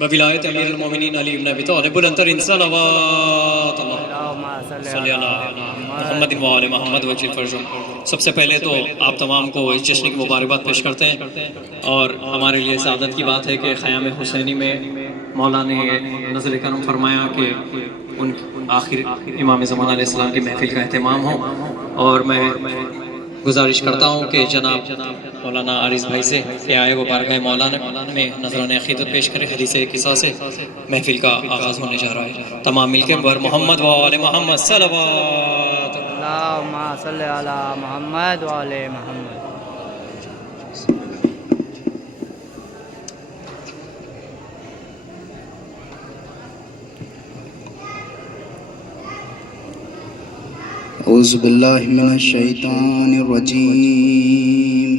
وولایت امیر المومنین علی بن ابی طالب بلندترین صلوات اللہ صلی اللہ محمد و آل محمد وجل فرجم۔ سب سے پہلے تو آپ تمام کو اس جشن کی مبارکباد پیش کرتے ہیں، اور ہمارے لیے سعادت کی بات ہے کہ خیام حسینی میں مولا نے نظر کرم فرمایا کہ ان آخر امام زمان علیہ السلام کی محفل کا اہتمام ہو، اور میں گزارش کرتا ہوں کہ جناب مولانا عارض بھائی سے کہ آئے وہ بارگاہ مولانا میں نذرانِ عقیدت پیش کرے۔ حدیث قصہ سے محفل کا آغاز ہونے جا رہا ہے۔ تمام مل کے بر محمد و آل محمد صلوات اللہم صلی علی محمد و آل محمد۔ اعوذ باللہ من الشیطان الرجیم،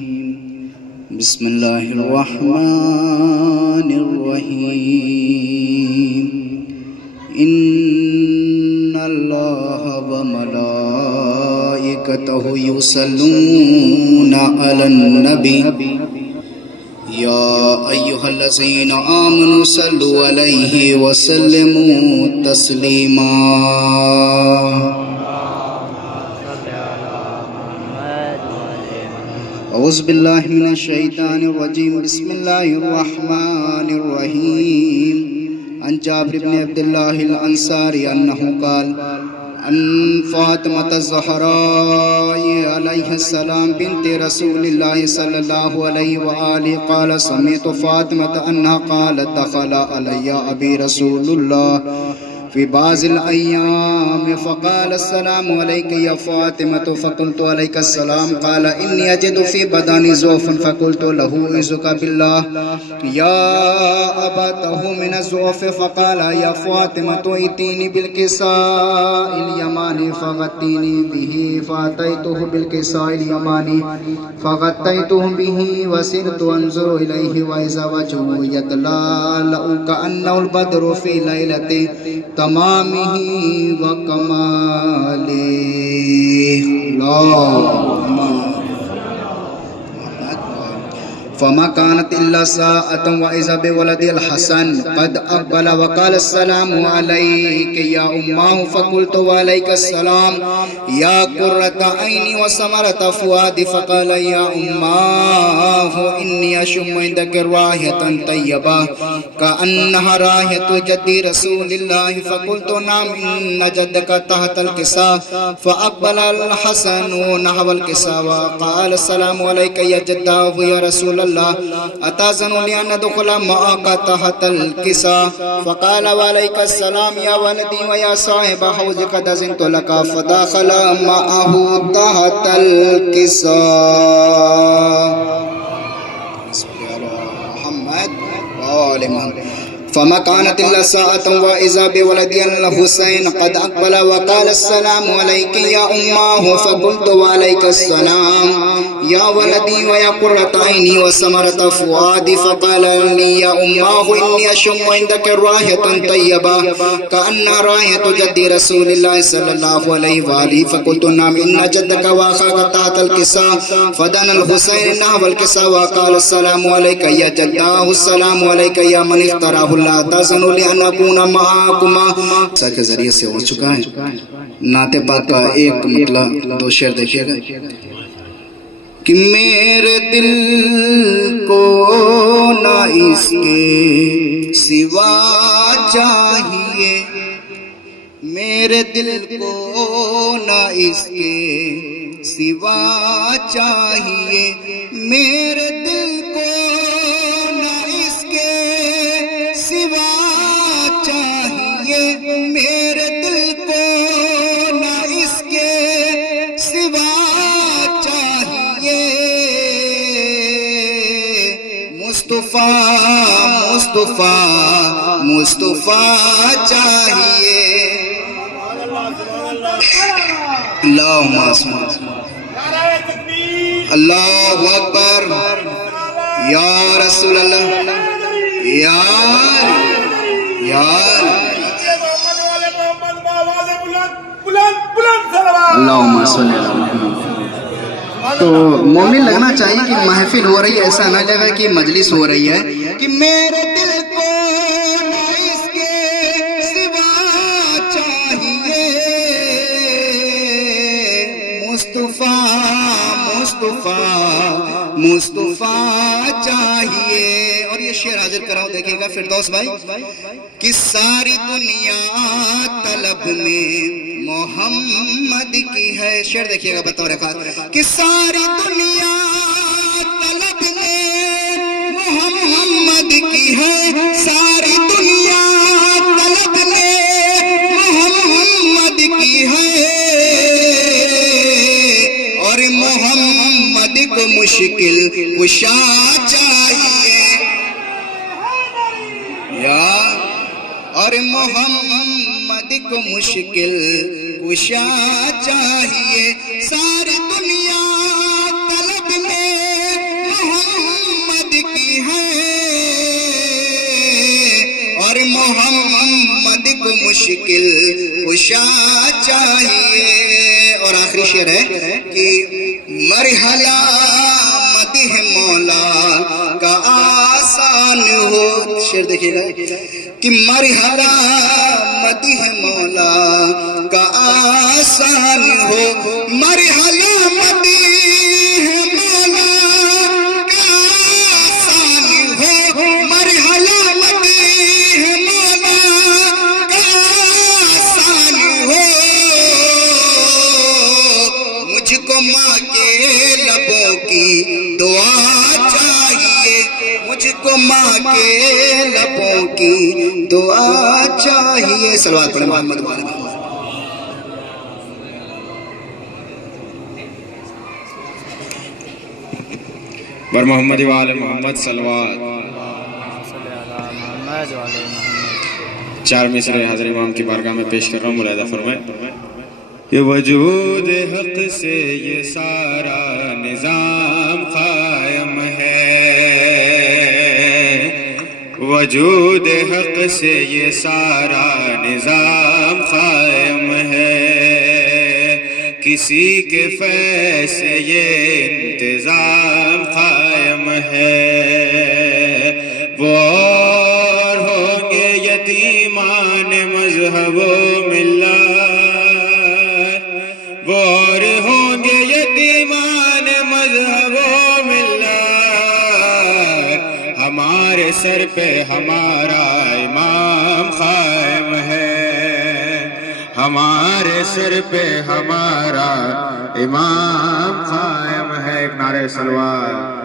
بسم اللہ الرحمن الرحیم۔ ان اللہ وملائکتہ یصلون علی النبی یا ایہا الذین آمنوا صلوا علیہ وسلموا تسلیما۔ اعوذ باللہ من الشیطان الرجیم، بسم اللہ الرحمن الرحیم۔ عن جابر بن عبد اللہ الانصاری انہ قال عن فاطمة الزہراء علیہ السلام بنت رسول اللہ صلی اللہ علیہ وآلہ قال سمعت فاطمة انہا قالت دخل علی ابی رسول اللہ في بعض الأيام فقال السلام عليك يا فاطمة فقلت عليك السلام قال إني أجد في بدني ضعفا فقلت له أعوذك بالله يا أبته من الضعف فقال يا فاطمة ائتيني بالكساء اليماني فغطيني به فأتيته بالكساء اليماني فغطيته به وسرت أنظر إليه وإذا وجهه يتلألأ كأنه البدر في ليلة تمامه وكماله۔ اللهم فما كانت إلا ساعة وإذا بولد الحسن قد أقبل وقال السلام عليك يا أماه فقلت وعليك السلام يا قرة عيني وثمرة فؤادي فقال يا أماه إني أشم عندك راحة طيبة كأنها راحة جدي رسول الله فقلت نعم إن جدك تحت الكساء فأقبل الحسن نحو الكساء وقال السلام عليك يا جداه يا رسول الله أتأذن لي أن أدخل معك تحت الكساء فقال وعليك السلام يا ولدي ويا صاحب حوض قد أذنت لك فدخل معه تحت الكساء۔ محمد وآل محمد۔ فما كانت إلا ساعة وإذا بولدي الحسين قد أقبل وقال السلام عليك يا أماه فقلت وعليك السلام يا ولدي ويا قرة عيني وثمرة فؤادي فقال لي يا أماه إني أشم عندك راحة طيبة كأن راحة جدي رسول الله صلى الله عليه وآله فقلت نعم إن جدك وأخاك تحت الكساء فدنا الحسين نحو الكساء وقال السلام عليك يا جداه السلام عليك يا من اختاره اللہ تأذن لأن أكون معكما۔ کے ذریعے سے ہو چکا ہے۔ نعت پاک کا ایک مطلع دو شعر دیکھیے گا کہ میرے دل کو نہ اس کے سوا چاہیے، میرے دل کو نہ اس کے سوا چاہیے، میرے دل کو نہ اس کے سوا چاہیے، میرے دل کو نہ اس کے سوا چاہیے، مصطفیٰ مصطفیٰ مصطفیٰ چاہیے۔ اللہم صل اللہ اکبر یا رسول اللہ یا اللہم صل علی محمد۔ تو مومن لگنا چاہیے کہ محفل ہو رہی ہے، ایسا نہ لگا کہ مجلس ہو رہی ہے کہ میرے دل کو مصطفیٰ مصطفیٰ چاہیے. اور یہ شعر حاضر کراؤ, دیکھیے گا فردوس بھائی. کہ ساری دنیا طلب میں محمد کی ہے. شعر دیکھیے گا بطور خاص. کہ ساری دنیا طلب میں محمد کی ہے, ساری دنیا طلب میں محمد کی ہے. اور محمد کو مشکل کشا چاہیے یا, اور محمد کو مشکل کشا چاہیے. ساری دنیا طلب میں محمد کی ہے, اور محمد کو مشکل کشا چاہیے. اور آخری شعر ہے کہ مرحلہ مدح مولا کا آسان ہو. شعر دیکھیے گا کہ مرحلہ مدح مولا کا آسان ہو, مرحلہ مدح مولا کا آسان ہو, مرحلہ مدح مولا کا آسان ہو. مجھ کو ماں کے لبوں کی دعا چاہیے, مجھ کو ماں کے لبوں کی دعا چاہیے. صلوات پڑھیں محمد وآل محمد. بر محمد وآل محمد صلوات. صلی علی محمد وعلی محمد. 4 مصرے حضرت امام کی بارگاہ میں پیش کر رہا ہوں, ملاحظہ فرمائیں. کہ وجود حق سے یہ سارا نظام قائم ہے, وجود حق سے یہ سارا نظام قائم ہے. کسی کے فیض سے یہ انتظام قائم ہے. وہ اور ہوں گے یتیمان مذہب و ملت, وہ اور ہوں گے یتیمان مذہب و ملت. ہمارے سر پہ ہمارا امام قائم ہے, ہمارے سر پہ ہمارا امام قائم ہے. ایک نعرہ صلوات.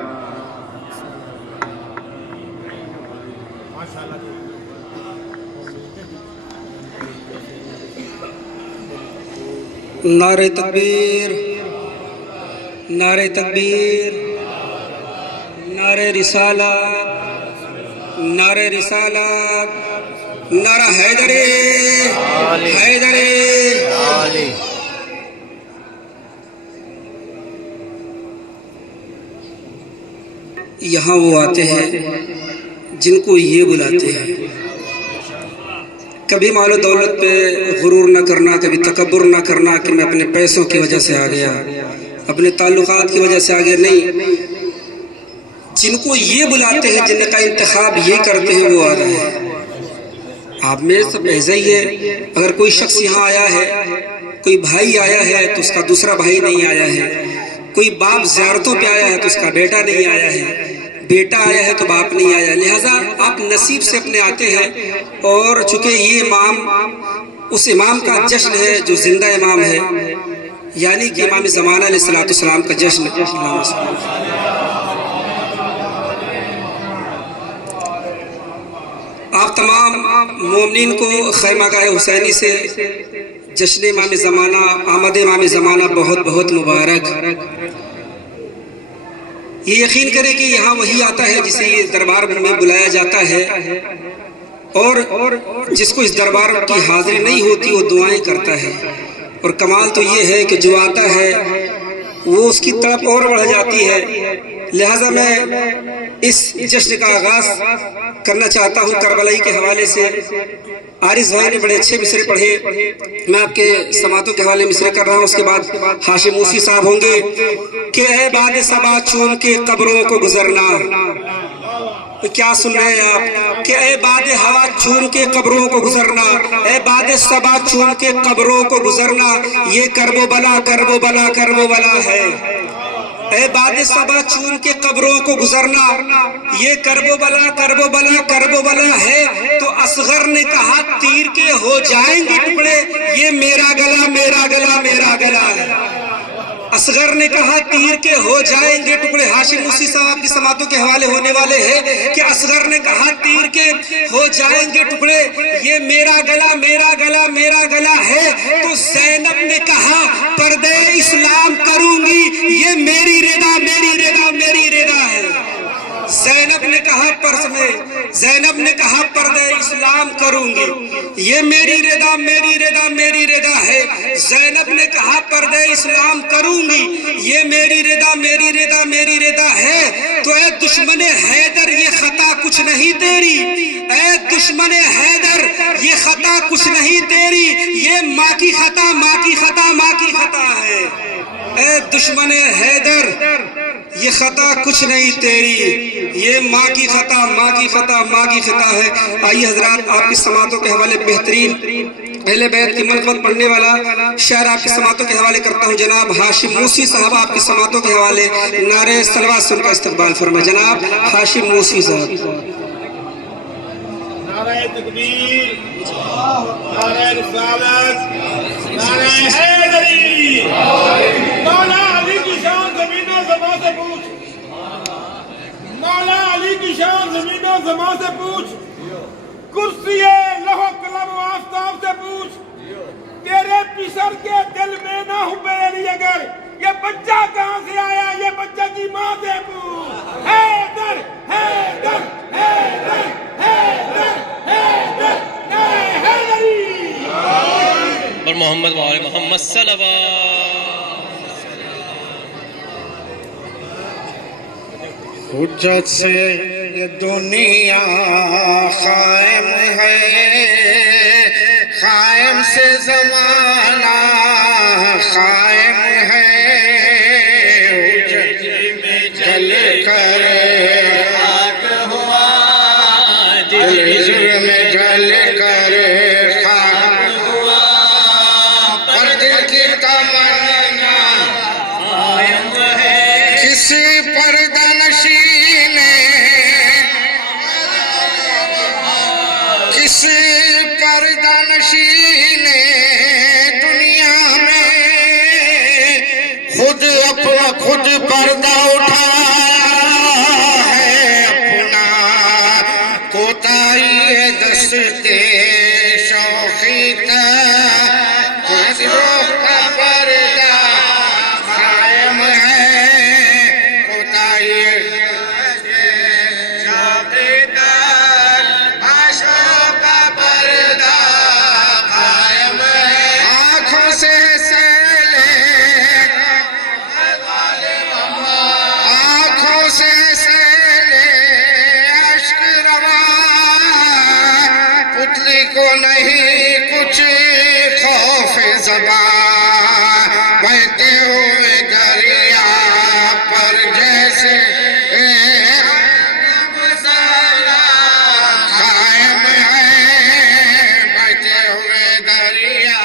نعرہ تکبیر, نعرہ تکبیر, نعرہ رسالت, نعرہ رسالت, نعرہ حیدر حیدر. یہاں وہ آتے ہیں جن کو یہ بلاتے ہیں. کبھی مال و دولت پہ غرور نہ کرنا, کبھی تکبر نہ کرنا کہ میں اپنے پیسوں کی وجہ سے آ گیا, اپنے تعلقات کی وجہ سے آگے نہیں. جن کو یہ بلاتے ہیں, جن کا انتخاب یہ کرتے ہیں, وہ آ رہے ہیں. آپ میں سب ایسا ہی ہے. اگر کوئی شخص یہاں آیا ہے, کوئی بھائی آیا ہے تو اس کا دوسرا بھائی نہیں آیا ہے, کوئی باپ زیارتوں پہ آیا ہے تو اس کا بیٹا نہیں آیا ہے, بیٹا آیا ہے تو باپ نہیں آیا. لہٰذا آپ نصیب سے اپنے آتے ہیں. اور چونکہ یہ امام اس امام کا جشن ہے جو زندہ امام ہے, یعنی کہ امام زمانہ علیہ السلام کا جشن. آپ تمام مومنین کو خیمہ گاہ حسینی سے جشن امام زمانہ, آمد امام زمانہ بہت بہت مبارک. یہ یقین کریں کہ یہاں وہی آتا ہے جسے یہ دربار میں بلایا جاتا ہے, اور جس کو اس دربار کی حاضری نہیں ہوتی وہ دعائیں کرتا ہے. اور کمال تو یہ ہے کہ جو آتا ہے وہ اس کی طرف اور بڑھ جاتی ہے. لہٰذا میں اس جشن کا آغاز کرنا چاہتا ہوں کربلائی کے حوالے سے. عارض بھائی نے بڑے اچھے مصرے پڑھے, میں آپ کے سماعتوں کے حوالے مصرے کر رہا ہوں. اس کے بعد ہاشم موسی صاحب ہوں گے کہ اے باد صبا چون کے قبروں کو گزرنا. کیا سن رہے ہیں آپ کہ اے باد ہوا چون کے قبروں کو گزرنا, اے باد صبا چون کے قبروں کو گزرنا, یہ کرب و بلا کرب و بلا کرب و بلا ہے. اے باد صبا چون کے قبروں کو گزرنا، یہ کرب و بلا کرب و بلا کرب و بلا ہے۔ تو اصغر نے کہا تیر کے ہو جائیں گے ٹکڑے، یہ میرا گلا میرا گلا میرا گلا ہے۔ اصغر نے کہا تیر کے ہو جائیں گے ٹکڑے۔ ہاشم موسی صاحب کی سماعتوں کے حوالے ہونے والے ہیں کہ اصغر نے کہا تیر کے ہو جائیں گے ٹکڑے، یہ میرا گلا میرا گلا میرا گلا ہے۔ تو زینب نے کہا پردے اسلام کروں گی، یہ میری رضا میری رضا میری رضا ہے۔ زینب نے کہا زینب نے کہا پردے اسلام کروں گی، یہ میری رضا میری رضا میری رضا ہے۔ زینب نے کہا پردے اسلام کروں گی، یہ میری رضا میری رضا میری رضا ہے۔ تو اے دشمن حیدر یہ خطا کچھ نہیں تیری، اے دشمن حیدر یہ خطا کچھ نہیں تیری، یہ ماں کی خطا ماں کی خطا ماں کی خطا ہے۔ اے دشمن حیدر یہ خطا کچھ نہیں تیری، یہ ماں کی خطا ماں کی خطا ماں کی خطا ہے۔ آئیے حضرات آپ کی سماعتوں کے حوالے بہترین اہل بیت کی منقبت پڑھنے والا شعر آپ کی سماعتوں کے حوالے کرتا ہوں۔ جناب ہاشم موسی صاحب آپ کی سماعتوں کے حوالے نعرہ صلوات سے ان کا استقبال فرمائیں۔ جناب ہاشم موسی صاحب۔ نعرہ تکبیر، نعرہ رسالت، نعرہ حیدری۔ مولا علی کی شان زمین و زمان سے پوچھ، مولا علی کی شان زمین و زمان سے پوچھ، کرسی لوح قلم و آفتاب سے پوچھ، تیرے پسر کے دل میں نہ ہو بیلی اگر یہ بچہ کہاں سے آیا، یہ بچہ کی ماں سے پوچھ۔ حیدر حیدر حیدر حیدر حیدر نعرہ حیدری اور محمد وآل محمد صلوات۔ حجت سے یہ دنیا قائم ہے، قائم سے زمانہ قائم ہے، حجت میں جل کر خاک ہوا، دل میں جل کر خاک ہوا، پر دل کی تمنا قائم ہے، کسی پردہ نشین کسی پردہ نشین دنیا میں خود اپنا خود پردہ اٹھا ہے، اپنا کوتاہی دستے شوخی کا کا پردہ قائم ہے، کوتاہی شوخی کا عاشق کا پردہ قائم ہے، آنکھوں سے سیلے آنکھوں سے سیلے اشک رواں، پتلی کو نہیں کچھ خوف زبان، بہتے ہوئے دریا پر جیسے قائم ہے، بہتے ہوئے دریا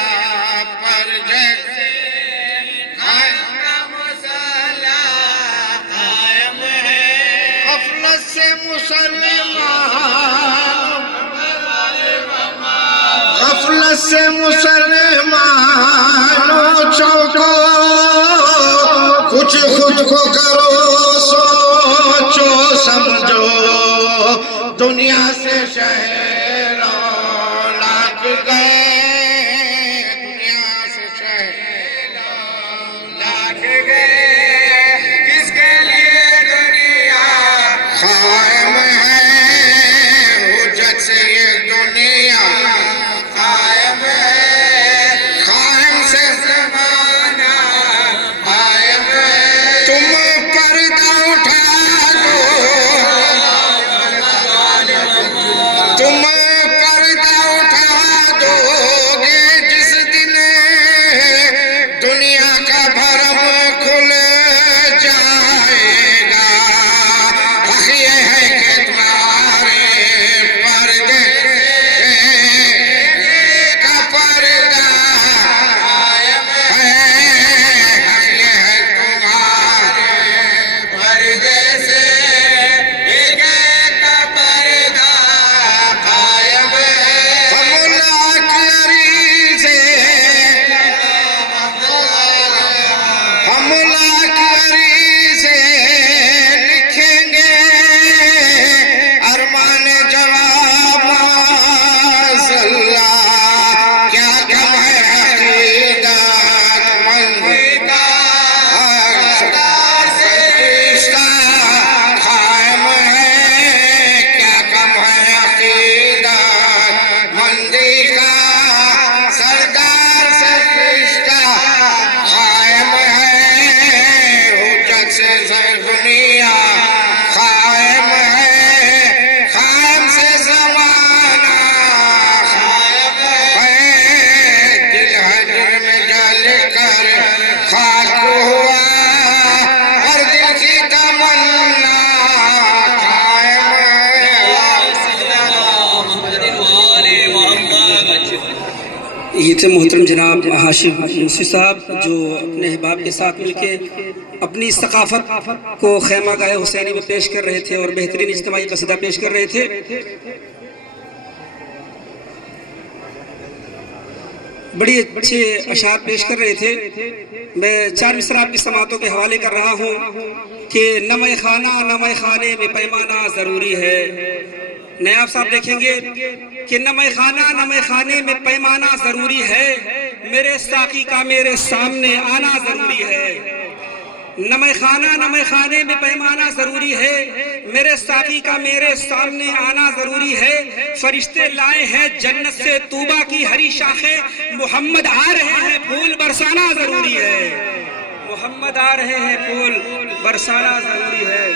پر جیسے قائم ہے، غفلت سے غفلت سے مسلمان چوکو، کچھ خود کو کرو سوچو سمجھو، دنیا سے شہروں لاکھ گئے، دنیا سے شہروں لاکھ گئے، کس کے لیے دنیا قائم ہے، حجت سے یہ دنیا قائم ہے، قائم سے زمانہ قائم ہے، تم پردہ اٹھا دو، تم ایک سے محترم جناب ہاشم موسی صاحب جو اپنے احباب کے ساتھ مل کے اپنی ثقافت کو خیمہ گاہ حسینی میں پیش کر رہے تھے اور بہترین اجتماعی قصیدہ پیش کر رہے تھے. بڑی اچھے اشعار پیش کر رہے تھے. میں 4 مصرع آپ کی سماعتوں کے حوالے کر رہا ہوں کہ نمے خانہ نمے خانے میں پیمانہ ضروری ہے. نیاب صاحب دیکھیں گے کہ نمے خانہ نمے خانے میں پیمانہ ضروری ہے، میرے ساقی کا میرے سامنے آنا ضروری ہے. نمے خانہ نمے خانے میں پیمانہ ضروری ہے، میرے ساقی کا میرے سامنے آنا ضروری ہے. فرشتے لائے ہیں جنت سے طوبہ کی ہری شاخیں، محمد آ رہے ہیں پھول برسانا ضروری ہے. محمد آ رہے ہیں پھول برسانا ضروری ہے.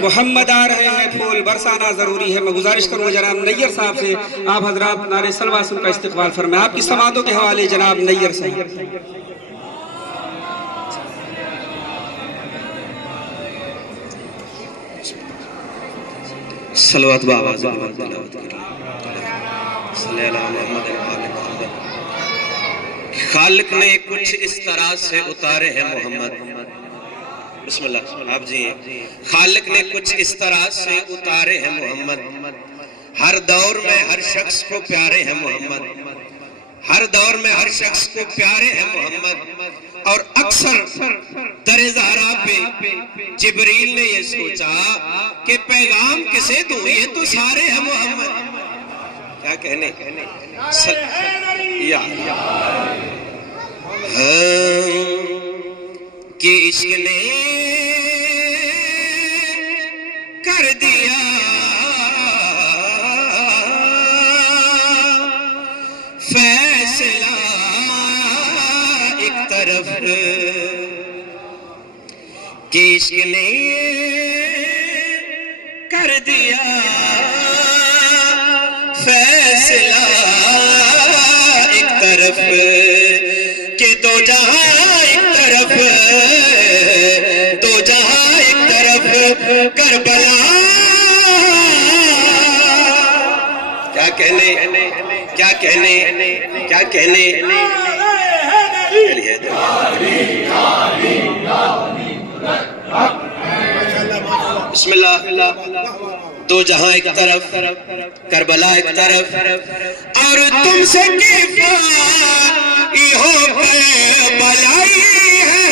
محمد آ رہے ہیں پھول برسانا ضروری ہے. میں گزارش کروں گا جناب نیّر صاحب سے آپ حضرات نعرہ صلوات کا استقبال فرمائیں. آپ کی سماعتوں کے حوالے جناب نیّر صاحب. صلوات بآواز صلی اللہ محمد. خالق نے کچھ اس طرح سے اتارے ہیں محمد. بسم اللہ آپ جی. خالق نے کچھ اس طرح سے اتارے ہیں محمد، ہر دور میں ہر شخص کو پیارے ہیں محمد. ہر دور میں ہر شخص کو پیارے ہیں محمد. اور اکثر در زہرا پہ جبریل نے یہ سوچا کہ پیغام کسے دوں، یہ تو سارے ہیں محمد. کیا کہنے یا کہ عشق نے کر دیا فیصلہ ایک طرف، کہ عشق نے کر دیا فیصلہ ایک طرف، کہ دو جہاں ایک طرف، دو جہاں ایک طرف کربلا. کیا کہنے کیا کہنے کیا کہنے. بسم اللہ. دو جہاں ایک طرف، کربلا ایک طرف، اور تم سے کفائی ہو بلائی ہے،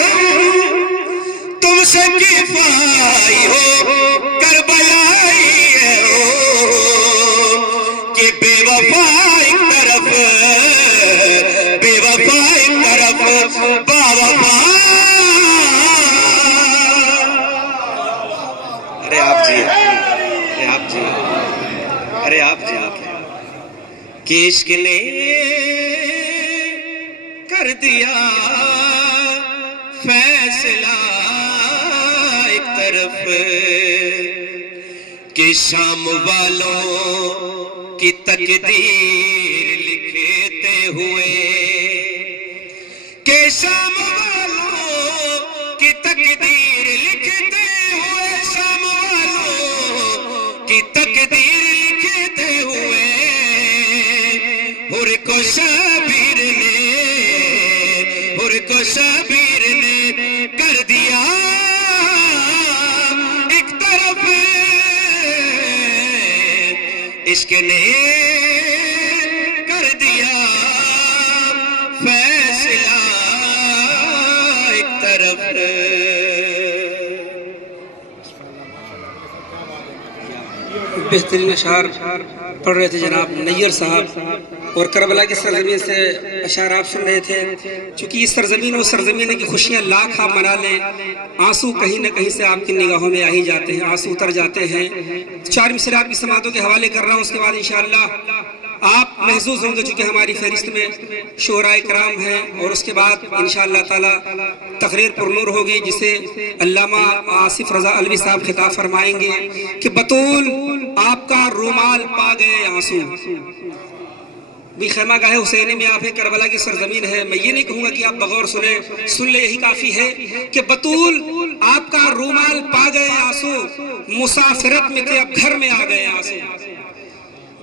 تم سے کفائی ہو کربلائی ہے. کہ بے وفا ایک طرف، بے وفا ایک طرف، با وفا. ارے آپ جی، ارے آپ جی، ارے آپ جی. کہ عشق نے کر دیا فیصلہ ایک طرف، کہ شام والوں کی تقدیر لکھتے ہوئے، کہ شام والوں کی تقدیر لکھتے ہوئے، شام والوں کی تقدیر لکھتے ہوئے، حر کو شبیر نے، حر کو شبیر نے کر دیا ایک طرف. عشق نے کر دیا فیصلہ ایک طرف. بہترین اشعار پڑھ رہے تھے جناب نیّر صاحب، اور کربلا کی سرزمین سے اشعار آپ سن رہے تھے. چونکہ یہ سرزمین وہ سرزمین ہے کہ خوشیاں لاکھ آپ منا لیں، آنسو کہیں نہ کہیں سے آپ کی نگاہوں میں آ ہی جاتے ہیں، آنسو اتر جاتے ہیں. 4 مصرع آپ کی سماعتوں کے حوالے کر رہا ہوں. اس کے بعد انشاءاللہ آپ محظوظ ہوں گے چونکہ ہماری فہرست میں شعراء کرام ہیں، اور اس کے بعد انشاءاللہ تعالی تقریر پر نور ہوگی جسے علامہ آصف رضا علوی صاحب خطاب فرمائیں گے کہ بطول آپ کا رومال پا گئے آنسو. بھی خیمہ گاہ حسینی میں آپ ہے، کربلا کی سرزمین ہے. میں یہ نہیں کہوں گا کہ آپ بغور سنیں، سن لے یہی کافی ہے کہ بطول آپ کا رومال پا گئے آنسو، مسافرت میں تھے اب گھر میں آ گئے آنسو.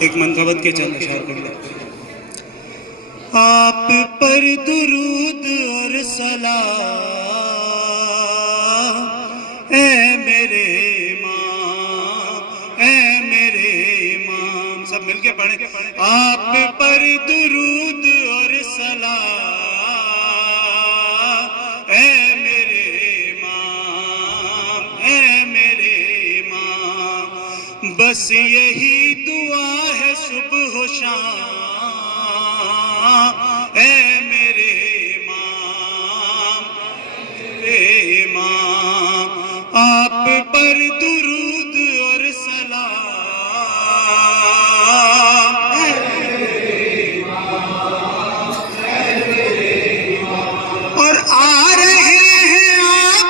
ایک منقبت کے چند اشعار کر لیں. آپ پر درود اور سلام اے میرے امام، اے میرے امام. سب مل کے پڑھیں. آپ پر درود اور سلام اے میرے امام، اے میرے امام. بس یہی دعا ہے صبح و شام اے میرے امام، میرے امام. آپ پر درود اور سلام اے میرے امام، اے میرے امام. اور آ رہے ہیں آپ،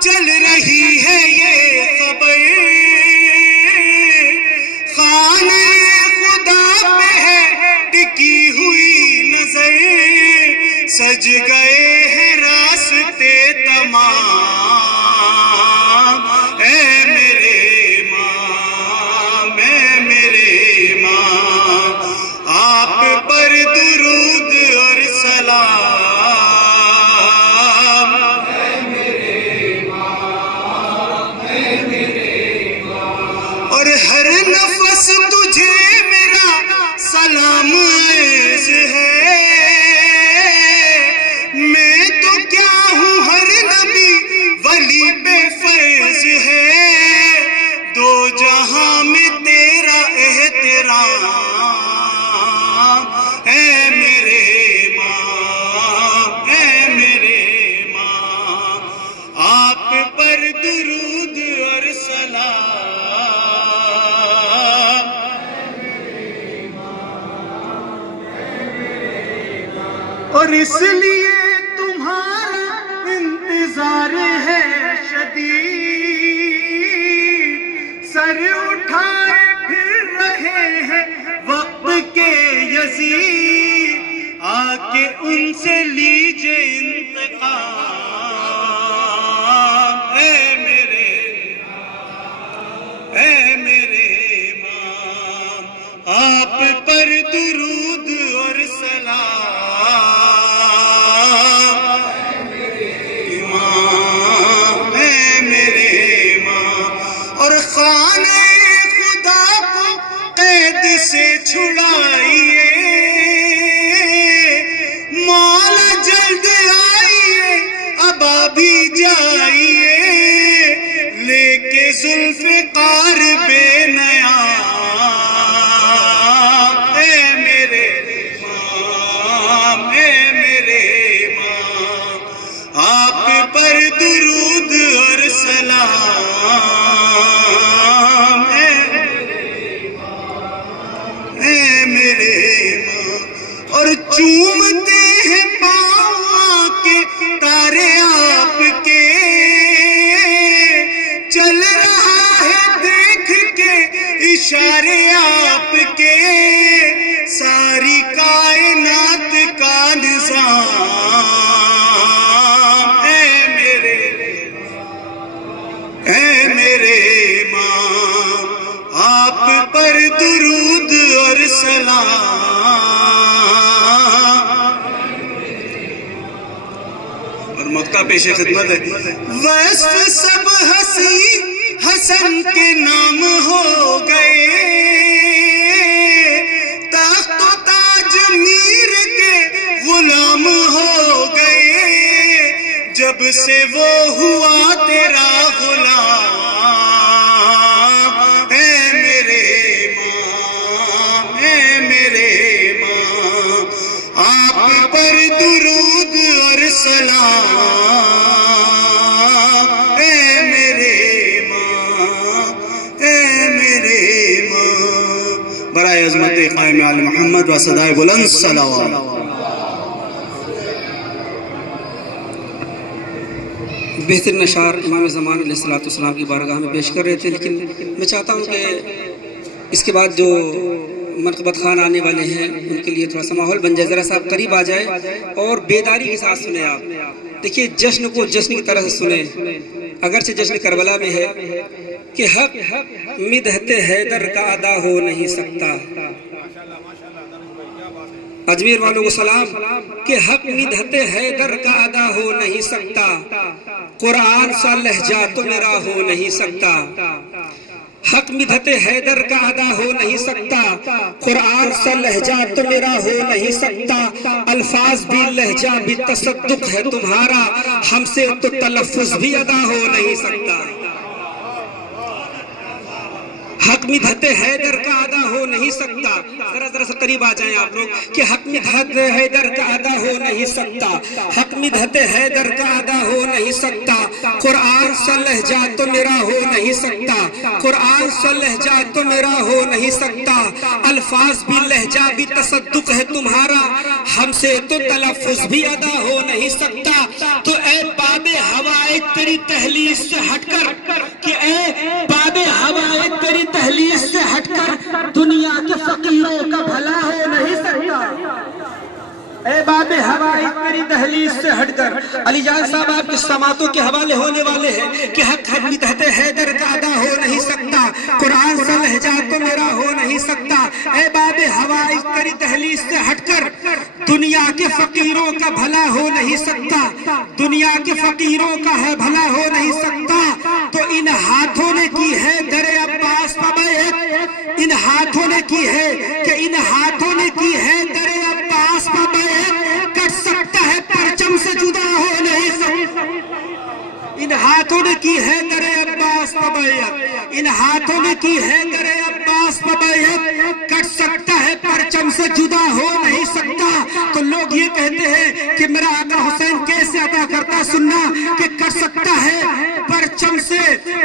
چل رہی ہے یہ خبر، خانہ خدا پہ ہے ٹکی ہوئی نظر، سج گئے ہیں راستے تمام اے میرے امام، اے میرے امام. آپ پر درود اور سلام اے میرے امام، اے میرے امام. اور ہر نفس تجھے میرا سلام عرض ہے، میں تو کیا ہوں ہر نبی ولی بے فرض ہے. دو جہاں میں تیرا احترام اے میرے امام، اے میرے امام. آپ پر درود اور سلام. اور اس لیے تمہارا انتظار ہے شدید، سر اٹھائے پھر رہے ہیں وقت کے یزید، آ کے ان سے لیجئے انتقام اے میرے، اے میرے امام. آپ پر درود اور سلام امام، اے میرے امام. اور خانہ خدا کو قید سے چھڑائیے، مولا جلد آئیے، ابا بھی جائیے، لے کے ذوالفقار بے نیام اے میرے امام، اے میرے امام. آپ پر درود اور سلام اے میرے امام. اور چومتے ہیں پاؤں کے تارے آپ کے، چل رہا ہے دیکھ کے اشارے آپ کے، ساری کائنات کا نظام اے میرے، اے میرے امام. آپ پر درود اور سلام. اور مقطع پیش خدمت ہے. وصف سب ہنسی حسن کے نام ہو گئے، تخت و تاج میر کے غلام ہو گئے، جب سے وہ ہوا تیرا غلام اے میرے امام، اے میرے امام. آپ پر درود اور سلام اے میرے امام، اے میرے امام. برائے عظمت قائم آل محمد و صدائے بلند صلوات. بہترین اشعار امام زمان علیہ السلام کی بارگاہ میں پیش کر رہے تھے، لیکن میں چاہتا ہوں کہ اس کے بعد جو منقبت خان آنے والے ہیں ان کے لیے تھوڑا سا ماحول بن جائے، ذرا صاحب قریب آ جائے اور بیداری کے ساتھ سنیں آپ. دیکھیے جشن کو جشن کی طرح سے سنیں، اگرچہ جشن کربلا میں ہے کہ حق مدحت حیدر کا ادا ہو نہیں سکتا۔ اجمیر والوں کو سلام کہ حق مدحت حیدر کا ادا ہو نہیں سکتا، قرآن سا لہجہ تو میرا ہو نہیں سکتا۔ حق مدحت حیدر کا ادا ہو نہیں سکتا، قرآن سا لہجہ تو میرا ہو نہیں سکتا، الفاظ بھی لہجہ بھی تصدق ہے تمہارا، ہم سے تو تلفظ بھی ادا ہو نہیں سکتا۔ حق مدحت حیدر کا ادا ہو نہیں سکتا، ذرا سا قریب آ جائیں آپ لوگ کہ حق مدحت حیدر کا ادا ہو نہیں سکتا، حق مدحت حیدر کا ادا ہو نہیں سکتا، قرآن سا لہجہ تو میرا ہو نہیں سکتا، قرآن سا لہجہ تو میرا ہو نہیں سکتا، الفاظ بھی لہجہ بھی تصدق ہے تمہارا، ہم سے تو تلفظ بھی ادا ہو نہیں سکتا۔ تو اے باب ہوائے تیری تحلیل سے ہٹ کر، کہ اے باب ہوائے تیری تحلیل سے ہٹ کر دنیا کے فقیروں کا بھلا ہو نہیں سکتا۔ اے باب ہوائے تیری دہلیز سے ہٹ کر، علی جان صاحب آپ کے سماعتوں کے حوالے ہونے والے ہیں کہ حق مدحت حیدر کا ادا ہو نہیں سکتا، قرآن سا لہجہ تو میرا ہو نہیں سکتا۔ اے باب ہوائے تیری دہلیز سے ہٹ کر دنیا کے فقیروں کا بھلا ہو نہیں سکتا، دنیا کے فقیروں کا ہے بھلا ہو نہیں سکتا۔ تو ان ہاتھوں نے کی ہے در عباس پہ بیعت، ان ہاتھوں نے کی ہے کہ ان ہاتھوں نے کی ہے در عباس پہ بیعت، کٹ سکتا ہے پرچم سے جدا ہو نہیں سکتا۔ ان ہاتھوں نے کی ہے در عباس پہ بیعت، ان ہاتھوں نے کی ہے در عباس پہ بیعت، کٹ سکتا ہے پرچم سے جدا ہو نہیں سکتا۔ تو لوگ یہ کہتے ہیں کہ میرا آقا حسین کیسے ادا کرتا، سننا کہ کر سکتا ہے پرچم سے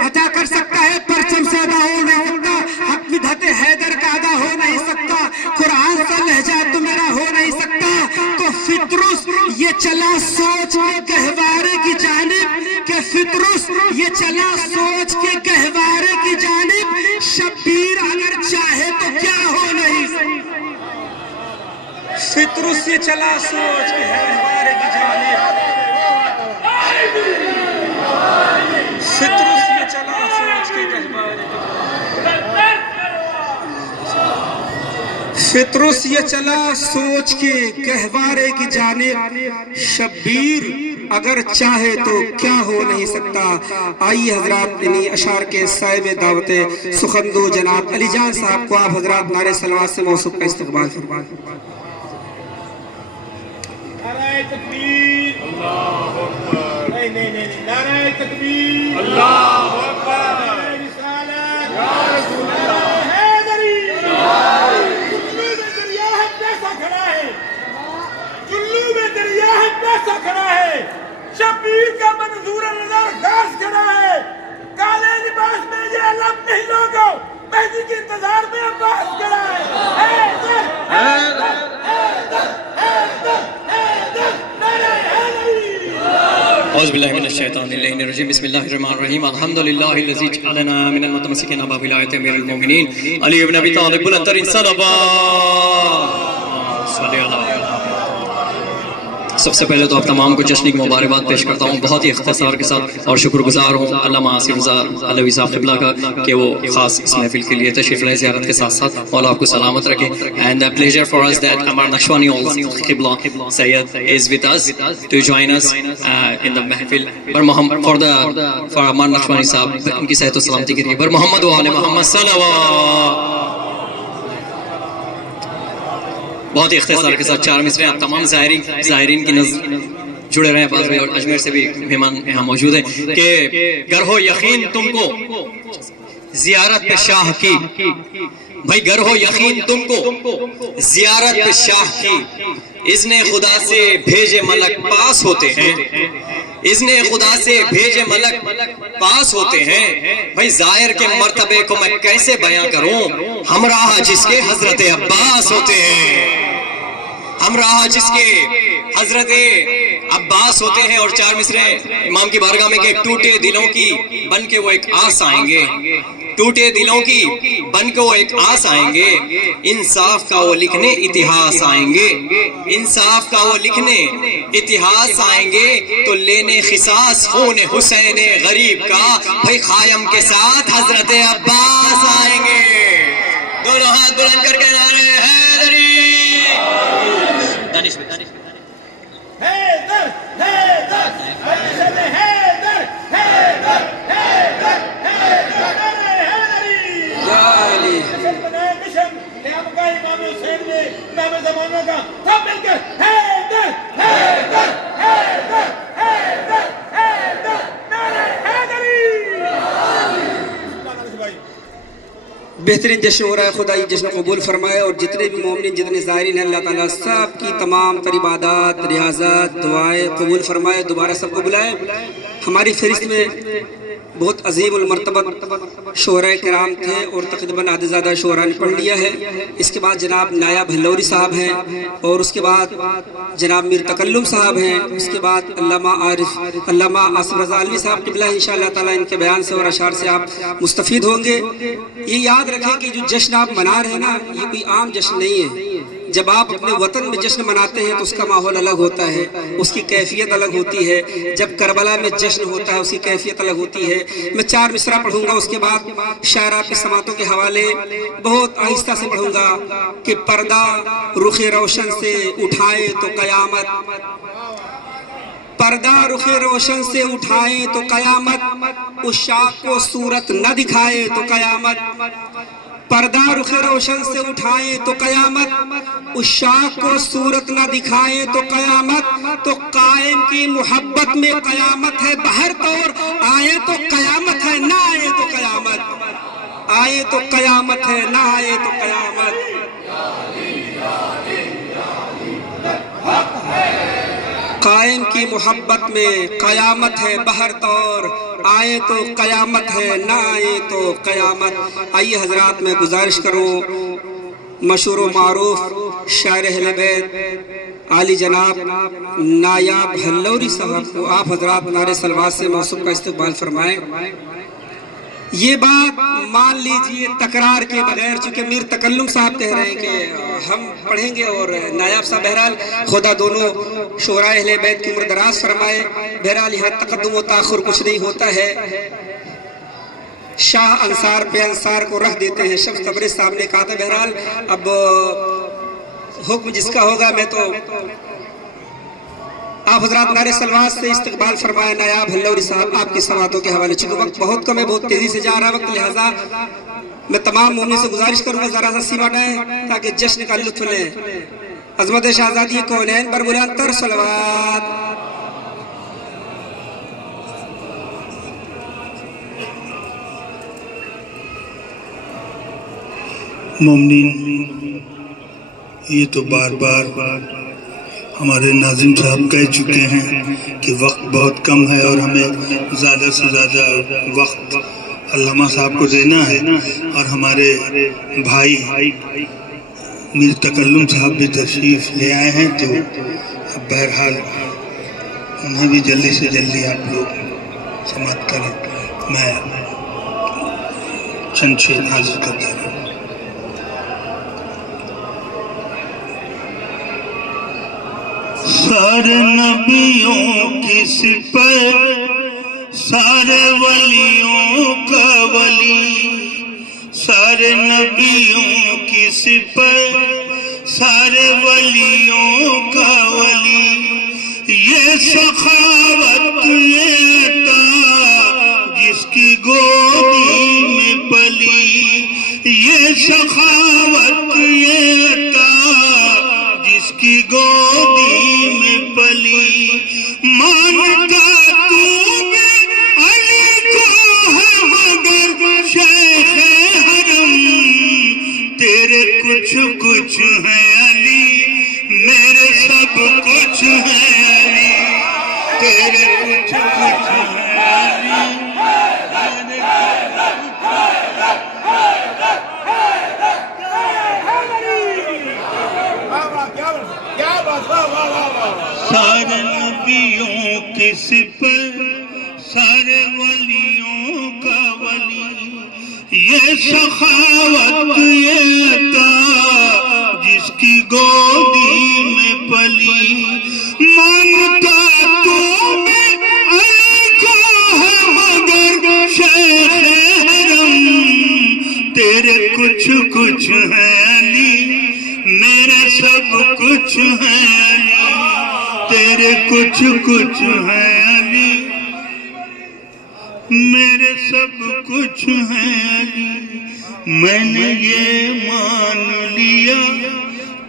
ادا کر سکتا ہے، پرچم سے ادا ہو نہیں سکتا، حق مدحت حیدر کا ادا ہو نہیں سکتا، قرآن کا لہجہ تو میرا ہو نہیں سکتا۔ تو فطرس یہ چلا سوچ کے گہوارے کی جانب، کہ فطرس یہ چلا سوچ کے گہوارے کی جانب، شبیر اگر چاہے تو کیا ہو نہیں سکتا۔ فطرس یہ چلا سوچ کے گہوارے کی جانب، فطرس یہ چلا سوچ کے گہوارے کی جانب، فطرس یہ چلا سوچ کے گہوارے کی جانب، شبیر اگر چاہے تو کیا ہو نہیں سکتا۔ آئیے حضرات انہی اشعار کے صاحب دعوت سخندو جناب علی جان صاحب کو آپ حضرات نعرہ صلوات سے موصوف کا استقبال فرمائیں۔ نعرہ تکبیر، اللہ اکبر، نہیں، نعرہ تکبیر، اللہ اکبر، نعرہ رسالت، یا رسول اللہ، حیدری، جلو میں دریا ہے پیسہ کھڑا ہے، جلو میں دریا ہے پیسہ کھڑا ہے، شبیر کا منظور نظر غاز کھڑا ہے، کالے لباس میں یہ علم نہیں لوگو، مہدی کے انتظار میں عباس کھڑا ہے، حیدر، حیدر، حیدر، حیدر، حیدر، نعرہ حیدری۔ اعوذ باللہ من الشیطان الرجیم، بسم اللہ الرحمن الرحیم، الحمدللہ الذی جعلنا من المتمسکین بولایت امیر المومنین علی بن ابی طالب بلندترین صلوات صلی اللہ علیہ وسلم۔ سب سے پہلے تو آپ تمام کو جشن کی مبارکباد پیش کرتا ہوں بہت ہی اختصار کے ساتھ، اور شکر گزار ہوں علامہ آصف رضا علوی صاحب قبلہ کا کہ وہ خاص اس محفل کے لیے تشریف لائے زیارت کے ساتھ ساتھ، اور آپ کو سلامت رکھے۔ And pleasure for us that Amar Naqshbani Qibla Sayyid is with us to join us in the محفل for Amar Naqshbani صاحب ان کی صحت و سلامتی کے لیے بر محمد و آل محمد صلوات۔ بہت ہی اختصار کے ساتھ چار مصرے آپ تمام زائرین کی نظر جڑے رہے ہیں، بعض اور اجمیر سے بھی مہمان یہاں موجود ہیں، کہ گر ہو یقین تم کو زیارت پہ شاہ کی، بھائی گر ہو یقین تم کو زیارت پہ شاہ کی، اذن خدا سے بھیجے ملک پاس ہوتے ہیں، اذن خدا سے بھیجے ملک پاس ہوتے ہیں، بھائی ظاہر کے مرتبے کو میں کیسے بیاں کروں، ہمراہ جس کے حضرت عباس ہوتے ہیں، ہمراہ جس کے حضرت عباس ہوتے ہیں۔ اور چار مصرے امام کی بارگاہ میں کہ ٹوٹے دلوں کی بن کے وہ ایک آس آئیں گے، ٹوٹے دلوں کی بن کے وہ ایک آس آئیں گے، انصاف کا وہ لکھنے اتہاس آئیں گے، انصاف کا وہ لکھنے اتہاس آئیں گے، تو لینے خصاص خون حسین غریب کا بھائی خایم کے ساتھ حضرت عباس آئیں گے۔ دونوں ہاتھ بلند کر کے نعرے حیدری۔ دانش بھائی حیدر حیدر حسین حیدر حیدر حیدر حیدر حیدری۔ جشن منائے جشن قیام کا امام حسین نے امام زمانہ کا سب مل کر حیدر حیدر حیدر حیدر حیدر نعرہ حیدری۔ بہترین جشن ہو رہا ہے، خدا یہ جشن قبول فرمائے، اور جتنے بھی مومنین جتنے زائرین ہیں اللہ تعالیٰ سب کی تمام تر عبادات ریاضات دعائیں قبول فرمائے، دوبارہ سب کو بلائے۔ ہماری فہرست میں بہت عظیم المرتبت شعراء کرام تھے اور تقریباً آدھے زیادہ شعراء نے پڑھ لیا ہے۔ اس کے بعد جناب نایاب ہلوری صاحب ہیں، اور اس کے بعد جناب میر تکلم صاحب ہیں، اس کے بعد علامہ آصف رضا علوی صاحب قبلہ انشاءاللہ تعالیٰ ان کے بیان سے اور اشعار سے آپ مستفید ہوں گے۔ یہ یاد رکھیں کہ جو جشن آپ منا رہے ہیں نا، یہ کوئی عام جشن نہیں ہے۔ جب آپ اپنے وطن میں جشن مناتے ہیں تو اس کا ماحول الگ ہوتا ہے، اس کی کیفیت الگ ہوتی ہے۔ جب کربلا میں جشن ہوتا ہے اس کی کیفیت الگ ہوتی ہے۔ میں 4 مصرع پڑھوں گا، اس کے بعد شاعرہ کی سماعتوں کے حوالے بہت آہستہ سے پڑھوں گا کہ پردہ رخ روشن سے اٹھائے تو قیامت، پردہ رخ روشن سے اٹھائے تو قیامت، عشاق کو صورت نہ دکھائے تو قیامت، پردہ رخ روشن سے اٹھائے تو قیامت، عشاق کو صورت نہ دکھائے تو قیامت، تو قائم کی محبت میں قیامت ہے بہر طور، آئے تو قیامت ہے نہ آئے تو قیامت، آئے تو قیامت ہے نہ آئے تو قیامت۔ قائم کی محبت میں قیامت ہے بہر طور، آئے تو قیامت ہے نہ آئے تو قیامت۔ آئیے حضرات میں گزارش کروں مشہور و معروف شاعر اہل بیت عالی جناب نایاب ہلوری صاحب کو آپ حضرات نعرہ صلوات سے موصوف کا استقبال فرمائیں۔ یہ بات مان لیجئے تکرار کے بغیر، چونکہ میر تکلم صاحب کہہ رہے ہیں کہ ہم پڑھیں گے اور نایاب صاحب، بہرحال خدا دونوں شعراء اہل بیت کی عمر دراز فرمائے۔ بہرحال یہاں تقدم و تاخر کچھ نہیں ہوتا ہے، شاہ انصار پہ انصار کو رکھ دیتے ہیں، شمس تبریز صاحب نے کہا تھا۔ بہرحال اب حکم جس کا ہوگا، میں تو آپ حضرات نعرہ صلوات سے استقبال فرمائے نایاب ہلوری صاحب آپ کی سماعتوں کے حوالے۔ چونکہ وقت بہت کم ہے، بہت تیزی سے جا رہا ہے وقت، لہذا میں تمام مومنین سے گزارش کروں گا ذرا سا سیما ڈائیں تاکہ جشن کا لطف لیں۔ عظمت شہزادی کونین پر بلند تر صلوات۔ مومنین، یہ تو بار بار ہمارے ناظم صاحب کہہ چکے ہیں کہ وقت بہت کم ہے اور ہمیں زیادہ سے زیادہ وقت علامہ صاحب کو دینا ہے، اور ہمارے بھائی میر تکلم صاحب بھی تشریف لے آئے ہیں، تو بہرحال انہیں بھی جلدی سے جلدی آپ لوگ سماعت کریں۔ میں چند شعر حاضر کرتا ہوں۔ سارے نبیوں کی صفت، سارے ولیوں کا ولی، سارے نبیوں کی صفت، سارے ولیوں کا ولی، یہ سخاوت یہ عطا جس کی گودی میں پلی، یہ سخاوت یہ عطا جس کی گودی میں پلی، مانتا تو علی کو ہے مگر شیخ حرم، تیرے کچھ کچھ ہے علی، میرے سب کچھ ہے علی، تیرے کچھ کچھ ہے علی۔ سارے نبیوں کی صفت، سارے ولیوں کا ولی، یہ سخاوت یہ عطا جس کی گودی میں پلی، مانتا تو میں علی کو ہے مگر شیخ حرم، تیرے کچھ کچھ ہے علی، میرے سب کچھ ہے علی، تیرے کچھ کچھ ہے علی، میرے سب کچھ ہے علی۔ میں نے یہ مان لیا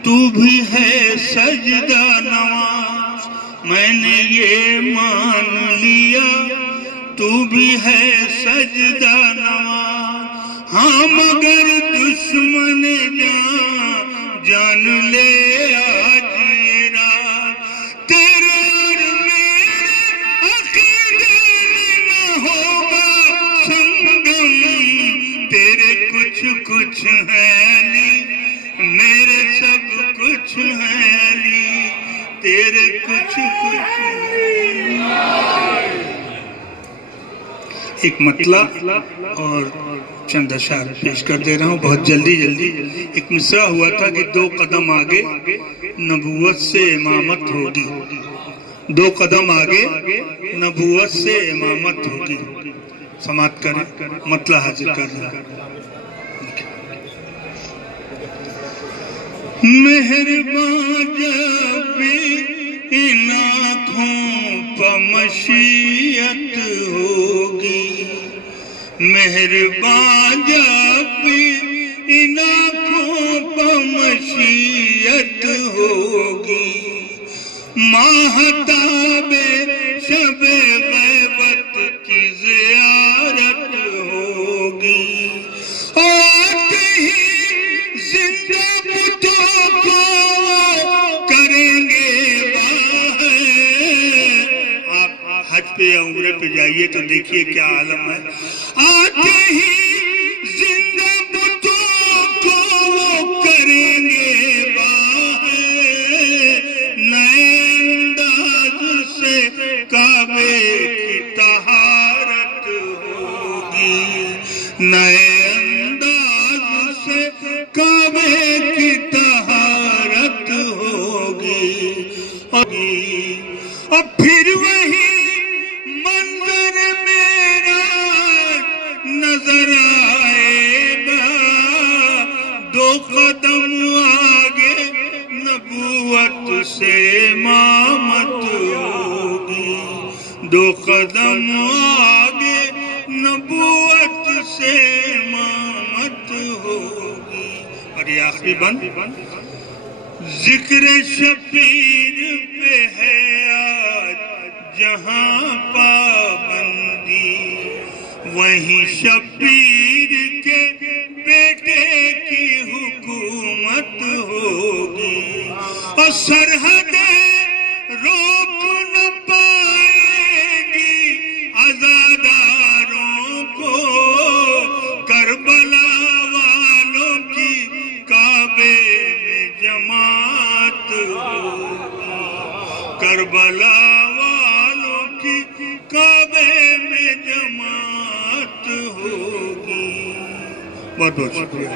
تو بھی ہے سجدہ نواز، میں نے یہ مان لیا تو بھی ہے سجدہ نواز، ہاں مگر دشمن جان لے آج یہ رات، تیرے اور میرے عقیدے میں نہ ہوگا سنگم، تیرے کچھ کچھ ہے علی، میرے سب کچھ ہے علی، تیرے کچھ کچھ ہے۔ ایک مطلع اور چند اشعار پیش کر دے رہا ہوں بہت جلدی۔ ایک مصرع ہوا تھا کہ 2 قدم آگے نبوت سے امامت ہوگی، 2 قدم آگے نبوت سے امامت ہوگی۔ سماعت کریں، مطلع حاضر کر رہا ہے۔ مہربان جب ان آنکھوں پہ مشیت ہوگی، مہربان جب ان آنکھوں پہ مشیت ہوگی، ماہتاب شب غیبت کی زیارت ہوگی، اور کہیں زندہ بتوں کو کریں گے باہر۔ آپ حج پہ یا عمرے پہ جائیے تو دیکھیے کیا عالم ہے، آتے ہی زندہ بتوں کو وہ کریں گے باہر، نئے انداز سے کعبے کی طہارت ہوگی، نئے انداز سے کعبے کی طہارت ہوگی، اور پھر وہی منظر میرا نظر آئے گا، 2 قدم آگے نبوت سے امامت ہوگی، 2 قدم آگے نبوت سے امامت ہوگی۔ اور یہ آخری بند، ذکر شفیع پہ ہے آج جہاں پابندی، وہیں شبیر کے بیٹے کی حکومت ہوگی، اور سرحدیں روک نہ پائے گی عزاداروں کو، کربلا والوں کی کعبے میں جماعت ہوگی، کربلا والوں کی کعبے میں جماعت ہوگی۔ بہت بہت شکریہ۔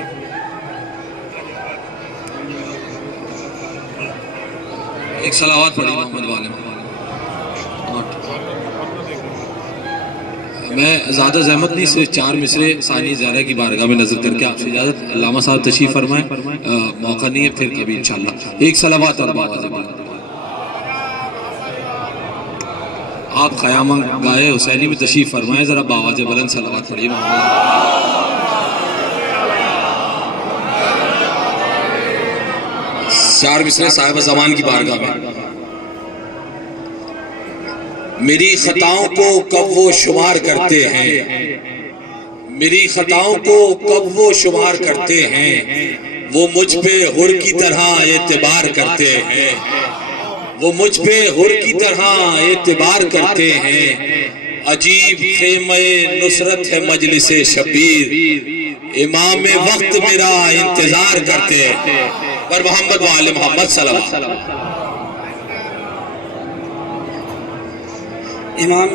ایک صلوات پڑھی محمد والے۔ میں زیادہ زحمت نہیں، صرف 4 مصرے ثانی زیادہ کی بارگاہ میں نظر کر کے آپ سے اجازت۔ علامہ صاحب تشریف فرمائیں، موقع نہیں ہے پھر کبھی انشاءاللہ۔ ایک صلوات اور بآواز بلند۔ آپ خیامہ گائے حسینی میں تشریف فرمائیں، ذرا بآواز بلند صلوات پڑھیے محمد۔ 4 مصرے صاحب زمان کی بارگاہ میں۔ میری خطاؤں کو کب وہ شمار کرتے ہیں، میری خطاؤں کو کب وہ شمار کرتے ہیں، وہ مجھ پہ حر کی طرح اعتبار کرتے ہیں، وہ مجھ پہ حر کی طرح اعتبار کرتے ہیں، عجیب خیمہ نصرت ہے مجلس شبیر، امام وقت میرا انتظار کرتے ہیں۔ پر محمد وآل محمد صلی اللہ علیہ وسلم۔ امام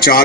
4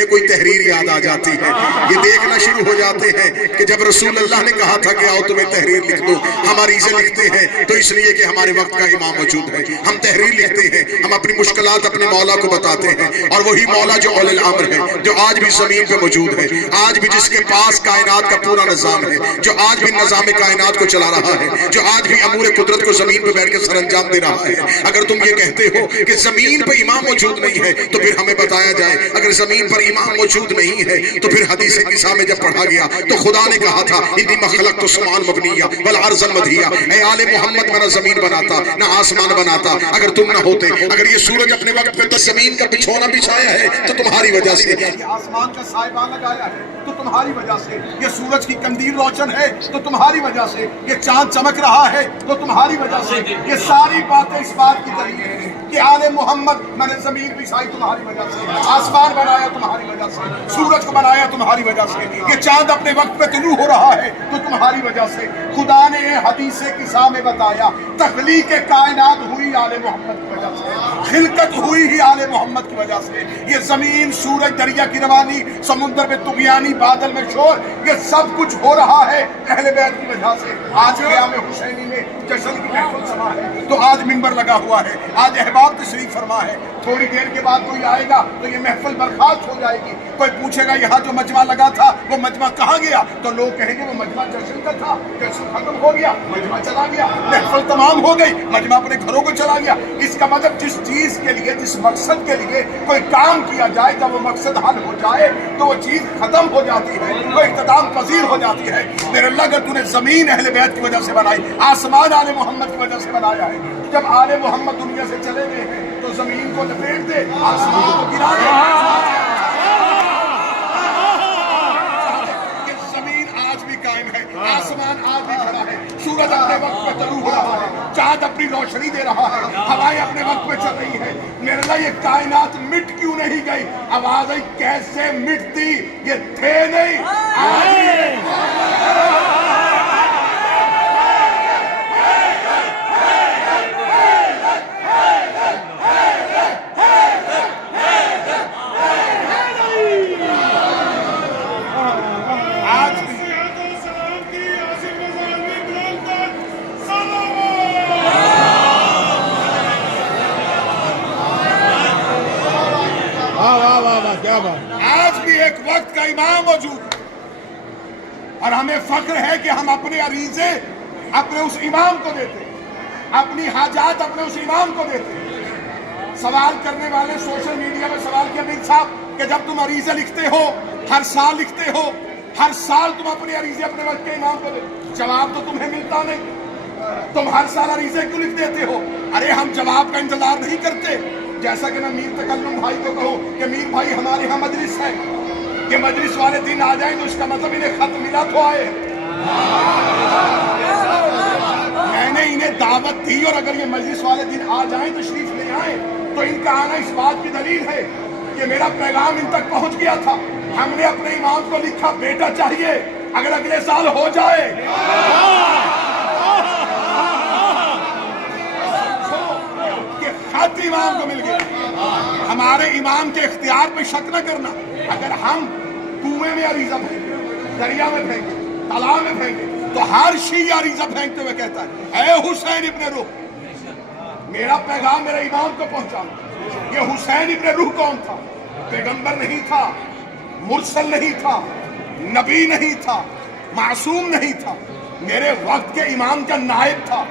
انہیں کوئی تحریر یاد آ جاتی ہے، یہ دیکھنا شروع ہو جاتے ہیں کہ جب رسول اللہ نے کہا تھا کہ آؤ تمہیں تحریر لکھ دو، ہم عریضے لکھتے ہیں تو اس لیے کہ ہمارے وقت کا امام موجود ہے، ہم تحریر لکھتے ہیں، ہم اپنی مشکلات اپنے مولا کو بتاتے ہیں، اور وہی مولا جو اولی الامر ہے، جو آج بھی زمین پہ موجود ہے، آج بھی جس کے پاس کائنات کا پورا نظام ہے، جو آج بھی نظام کائنات کو چلا رہا ہے، جو آج بھی امور قدرت کو زمین پہ بیٹھ کے سر انجام دے رہا ہے۔ اگر تم یہ کہتے ہو کہ زمین پہ امام موجود نہیں ہے تو پھر ہمیں بتایا جائے، اگر زمین پر امام موجود نہیں ہے تو پھر حدیث قصہ میں جب پڑھا گیا تو خدا نے کہا تھا انی مخلقت السماء مبنیہ والارض مدھیہ، اے آل محمد میں نہ زمین بناتا نہ آسمان بناتا اگر تم نہ ہوتے۔ اگر یہ سورج اپنے وقت پہ زمین کا بچھونا بچھایا ہے تو تمہاری وجہ سے، یہ آسمان کا سائبان لگایا ہے تو تمہاری وجہ سے، یہ سورج کی قندیل روشن ہے تو تمہاری وجہ سے، یہ چاند چمک رہا ہے تو تمہاری وجہ سے، یہ ساری باتیں اس بات کی دلیل ہیں کہ آل محمد میں نے زمین بچھائی تمہاری وجہ سے، آسمان بنایا تمہاری وجہ سے، سورج کو بنایا تمہاری وجہ سے، یہ چاند اپنے وقت پہ طلوع ہو رہا ہے تو تمہاری وجہ سے۔ خدا نے حدیث قصہ میں بتایا تخلیق کائنات ہوئی آل محمد کی وجہ سے، خلقت ہوئی ہی آل محمد کی وجہ سے، یہ زمین، سورج، دریا کی روانی، سمندر میں طغیانی، بادل میں شور، یہ سب کچھ ہو رہا ہے اہل بیت کی وجہ سے۔ آج قیام حسینی میں جشن کی محفل سما ہے تو آج منبر لگا ہوا ہے، آج احباب تشریف فرما ہے، تھوڑی دیر کے بعد کوئی آئے گا تو یہ محفل برخاست ہو جائے گی، کوئی پوچھے گا یہاں جو مجمع لگا تھا وہ مجمع کہاں گیا، تو لوگ کہیں گے وہ مجمع جشن کا تھا، جشن ختم ہو گیا، مجمع چلا گیا، محفل تمام ہو گئی، مجمع اپنے گھروں کو چلا گیا۔ اس کا مطلب جس چیز کے لیے، جس مقصد کے لیے کوئی کام کیا جائے، جب وہ مقصد حل ہو جائے تو وہ چیز ختم ہو جاتی ہے، وہ اختتام پذیر ہو جاتی ہے۔ میرے اللہ اگر تو نے زمین اہل بیت کی وجہ سے بنائی، آسمان آل محمد کی وجہ سے بنایا ہے، جب آل محمد دنیا سے چلے گئے ہیں تو زمین کو لپیٹ دے، آسمان کو گرا دے، کہ زمین آج بھی قائم ہے، آسمان آج بھی کھڑا ہے، سورج اپنے وقت پہ طلوع ہو رہا ہے، چاند اپنی روشنی دے رہا ہے، ہوائیں اپنے وقت پہ چل رہی ہے۔ میرے اللہ یہ کائنات مٹ کیوں نہیں گئی؟ آواز آئی کیسے مٹتی، یہ تھے نہیں آج آج بھی ایک وقت کا امام موجود ہے، اور ہمیں فخر ہے کہ ہم اپنے عریضے اپنے اس امام کو دیتے، اپنی حاجات اپنے اس امام کو دیتے۔ سوال کرنے والے سوشل میڈیا میں سوال کیا میر صاحب کہ جب تم عریضے لکھتے ہو، ہر سال لکھتے ہو، ہر سال تم اپنے عریضے اپنے وقت کے امام کو دیتے، جواب تو تمہیں ملتا نہیں، تم ہر سال عریضے کیوں لکھ دیتے ہو؟ ارے ہم جواب کا انتظار نہیں کرتے، جیسا کہ میں میر تکلم بھائی کو کہوں کہ میر بھائی ہمارے ہاں مجلس ہے، کہ مجلس والے دن آ جائیں تو اس کا مطلب انہیں خط ملا تو آئے، میں نے انہیں دعوت دی اور اگر یہ مجلس والے دن آ جائیں تشریف لے آئیں تو ان کا آنا اس بات کی دلیل ہے کہ میرا پیغام ان تک پہنچ گیا تھا۔ ہم نے اپنے امام کو لکھا بیٹا چاہیے اگر اگلے سال ہو جائے، کہ خط امام کو مل گیا۔ ہمارے امام کے اختیار پہ شک نہ کرنا، اگر ہم کنویں میں عریضہ پھینکے، دریا میں پھینکے، تالاب میں پھینکے تو ہر شیعہ عریضہ پھینکتے ہوئے کہتا ہے اے حسین ابن روح، میرا پیغام میرے امام کو پہنچا۔ یہ حسین ابن روح کون تھا؟ پیغمبر نہیں تھا، مرسل نہیں تھا، نبی نہیں تھا، معصوم نہیں تھا، میرے وقت کے امام کا نائب تھا،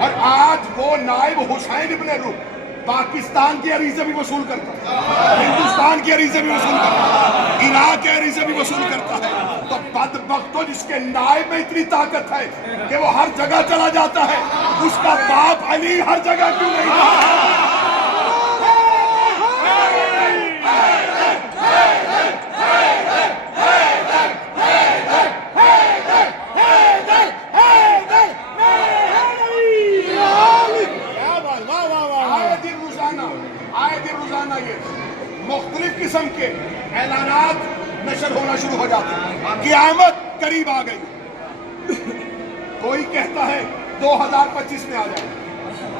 اور آج وہ نائب حسین ابن روح پاکستان کے عریضے بھی وصول کرتا ہے، ہندوستان کے عریضے بھی وصول کرتا ہے، عراق کے عریضے بھی وصول کرتا ہے۔ تو بدبختو جس کے نائب میں اتنی طاقت ہے کہ وہ ہر جگہ چلا جاتا ہے، اس کا باپ علی ہر جگہ کیوں نہیں جاتا؟ مختلف قسم کے اعلانات نشر ہونا شروع ہو جاتے ہیں، قیامت قریب آ گئی۔ کوئی کہتا ہے 2025 میں آ جائے،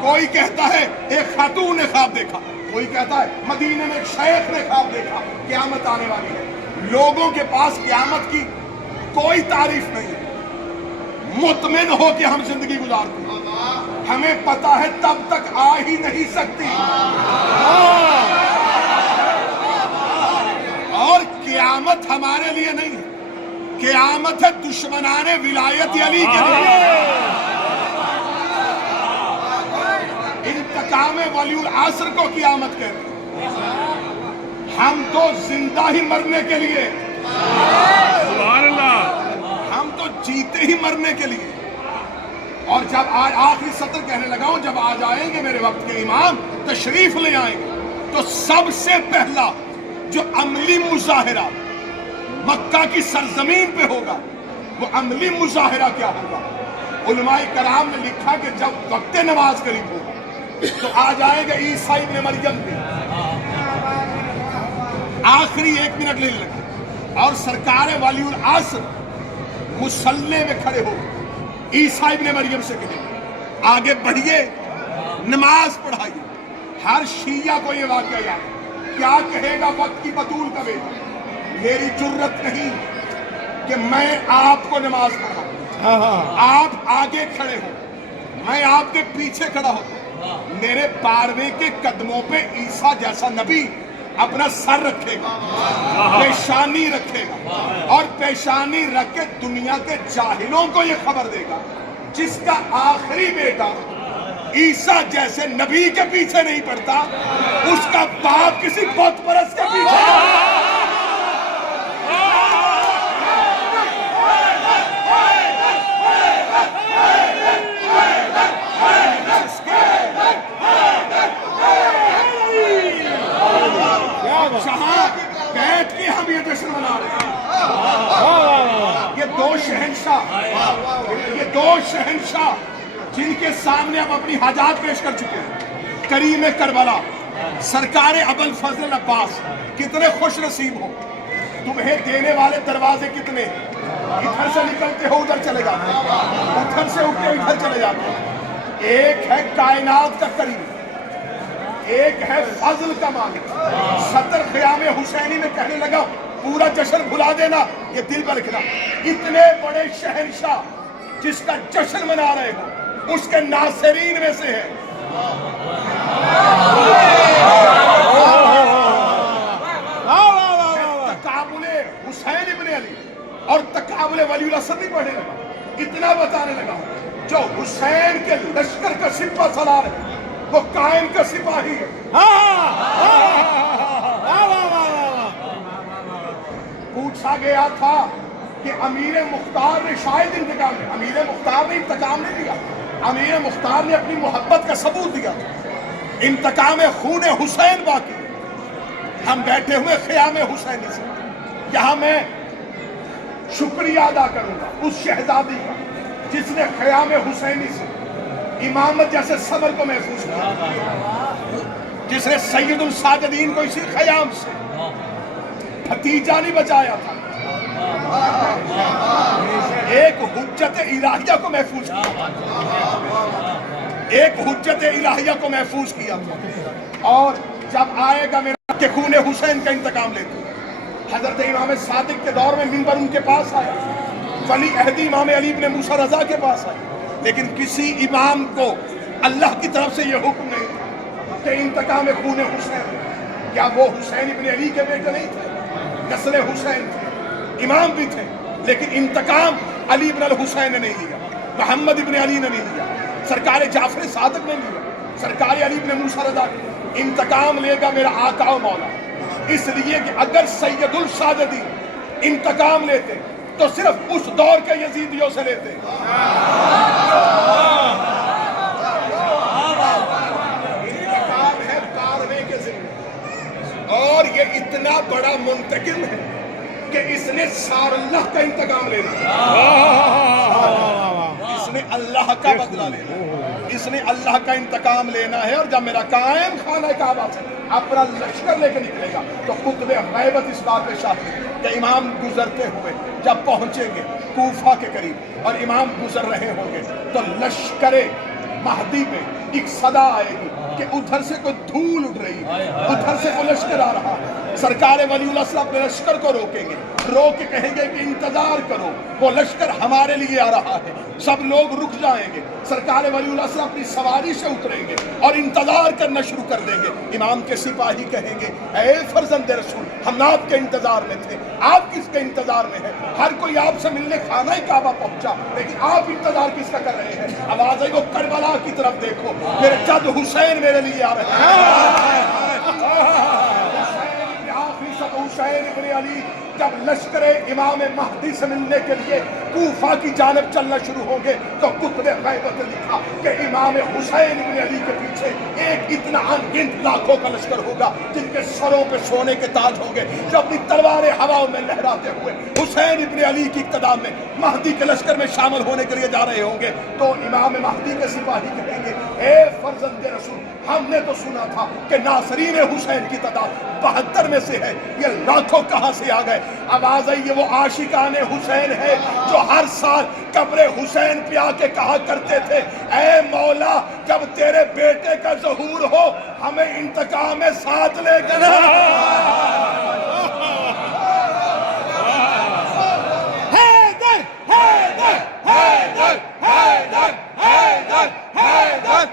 کوئی کہتا ہے ایک خاتون نے خواب دیکھا، کوئی کہتا ہے مدینے میں ایک شیخ نے خواب دیکھا قیامت آنے والی ہے. لوگوں کے پاس قیامت کی کوئی تعریف نہیں ہے. مطمئن ہو کہ ہم زندگی گزارتے ہیں. ہمیں پتا ہے تب تک آ ہی نہیں سکتی. اور قیامت ہمارے لیے نہیں ہے, قیامت ہے دشمنان ولایت علی کے لیے. انتقام ولی العصر کو قیامت کہتے ہیں. ہم تو زندہ ہی مرنے کے لیے, ہم تو جیتے ہی مرنے کے لیے. اور جب آخری سطر کہنے لگا ہوں, جب آ جائیں گے میرے وقت کے امام, تشریف لے آئیں گے, تو سب سے پہلا جو عملی مظاہرہ مکہ کی سرزمین پہ ہوگا, وہ عملی مظاہرہ کیا ہوگا؟ علماء کرام نے لکھا کہ جب وقت نماز قریب ہوگا تو آ جائے گا عیسیٰ ابن مریم پہ, آخری 1 منٹ لینے لگے, اور سرکار ولی العصر مصلی میں کھڑے ہو عیسیٰ ابن مریم سے کہیں آگے بڑھیے, نماز پڑھائیے. ہر شیعہ کو یہ واقعہ یاد ہے. کیا کہے گا وقت کی بطول کا بیٹا؟ میری جرت نہیں کہ میں آپ کو نماز پڑھاؤں, آپ آگے کھڑے ہو, میں آپ کے پیچھے کھڑا ہوں. میرے باروے کے قدموں پہ عیسیٰ جیسا نبی اپنا سر رکھے گا, پیشانی رکھے گا, اور پیشانی رکھ کے دنیا کے جاہلوں کو یہ خبر دے گا جس کا آخری بیٹا عیسیٰ جیسے نبی کے پیچھے نہیں پڑتا, اس کا باپ کسی بت پرست کے پیچھے. جہاں بیٹھ کے ہم یہ جشن منا رہے ہیں, یہ دو شہنشاہ جن کے سامنے ہم اپنی حاجات پیش کر چکے ہیں. کریم کربلا سرکار ابوالفضل عباس, کتنے خوش نصیب ہو, تمہیں دینے والے دروازے کتنے ہیں. ادھر سے نکلتے ہو ادھر چلے جاتے ہیں, ادھر سے اٹھتے ادھر چلے جاتے ہیں. ایک ہے کائنات کا کریم, ایک ہے فضل کا مالک. صدر خیام حسینی میں کہنے لگا پورا جشن بھلا دینا, یہ دل پر لکھنا. اتنے بڑے شہنشاہ جس کا جشن منا رہے ہو, اس کے ناصرین میں سے ہے. تقابل حسین ابن علی اور تقابل ولی العصر نہیں پڑھنے لگا, اتنا بتانے لگا جو حسین کے لشکر کا سپہ سالار ہے وہ قائم کا سپاہی ہے. پوچھا گیا تھا کہ امیر مختار نے شاید انتقام لیا. امیر مختار نے انتقام نہیں لیا, امیر مختار نے اپنی محبت کا ثبوت دیا تھا. انتقام خون حسین باقی. ہم بیٹھے ہوئے خیام حسینی سے, یہاں میں شکریہ ادا کروں گا اس شہزادی کا جس نے خیام حسینی سے امامت جیسے صبر کو محفوظ کیا, جس نے سید الساجدین کو اسی خیام سے بھتیجا نہیں بچایا تھا, ایک حجت الہیہ کو محفوظ کیا, ایک حجت الہیہ کو محفوظ کیا. اور جب آئے گا میرا کہ خون حسین کا انتقام لیتے, حضرت امام صادق کے دور میں منبر ان کے پاس آیا, ولی عہد امام علی بن موسیٰ رضا کے پاس آیا, لیکن کسی امام کو اللہ کی طرف سے یہ حکم نہیں تھا کہ انتقام خون حسین. کیا وہ حسین ابن علی کے بیٹے نہیں تھے؟ نسل حسین تھے, امام بھی تھے, لیکن انتقام علی بن الحسین نے نہیں لیا, محمد ابن علی نے نہیں لیا, سرکار جعفر صادق نے لیا, سرکار علی بن موسیٰ رضا. انتقام لے گا میرا آقا و مولا, اس لیے کہ اگر سید الساجدین انتقام لیتے تو صرف اس دور کے یزیدیوں سے لیتے. انتقام ہے باروے کے ذمہ, اور یہ اتنا بڑا منتقم ہے کہ اس نے سار اللہ کا انتقام لینا, اس نے اللہ کا بدلہ لینا, اس نے اللہ کا انتقام لینا ہے. اور جب میرا قائم خانہ کعبہ سے اپنا لشکر لے کے نکلے گا تو خطبہ غیبت اس بات پہ شاہد ہے کہ امام گزرتے ہوئے جب پہنچیں گے کوفہ کے قریب اور امام گزر رہے ہوں گے تو لشکر مہدی پہ ایک صدا آئے گی, کہ ادھر سے کوئی دھول اٹھ رہی ہے، ادھر سے کوئی لشکر آ رہا ہے. سرکار ولی اللہ صلی اللہ اپنے لشکر کو روکیں گے، روک کے کہیں گے کہ انتظار کرو، وہ لشکر ہمارے لیے آ رہا ہے. سب لوگ رک جائیں گے، سرکار ولی اللہ صلی اللہ اپنی سواری سے اتریں گے اور انتظار کرنا شروع کر دیں گے. امام کے سپاہی کہیں گے اے فرزند رسول، ہم آپ کے انتظار میں تھے، آپ کس کے انتظار میں ہیں؟ ہر کوئی آپ سے ملنے خانہ کعبہ پہنچا، لیکن آپ انتظار کس کا کر رہے ہیں؟ آواز آئی وہ کربلا کی طرف دیکھو، میرے جد حسین میرے لیے آ رہے ہیں. حسین ابن علی جب لشکر امام مہدی سے ملنے کے لیے کوفہ کی جانب چلنا شروع ہوں گے تو کتب غیبت نے لکھا کہ امام حسین ابن علی کے پیچھے ایک اتنا انگنت لاکھوں کا لشکر ہوگا جن کے سروں پہ سونے کے تاج ہوں گے، جو اپنی تلواریں ہواؤں میں لہراتے ہوئے حسین ابن علی کی اقتداء میں مہدی کے لشکر میں شامل ہونے کے لیے جا رہے ہوں گے. تو امام مہدی کے سپاہی کہیں گے اے فرزند رسول، ہم نے تو سنا تھا کہ ناصرین حسین کی تعداد 72 میں سے ہے، یہ لاکھوں کہاں سے آ گئے؟ آواز آئی یہ وہ عاشقان حسین ہے جو ہر سال قبر حسین پہ آ کے کہا کرتے تھے اے مولا جب تیرے بیٹے کا ظہور ہو ہمیں انتقام ساتھ لے کر حیدر حیدر حیدر حیدر حیدر حیدر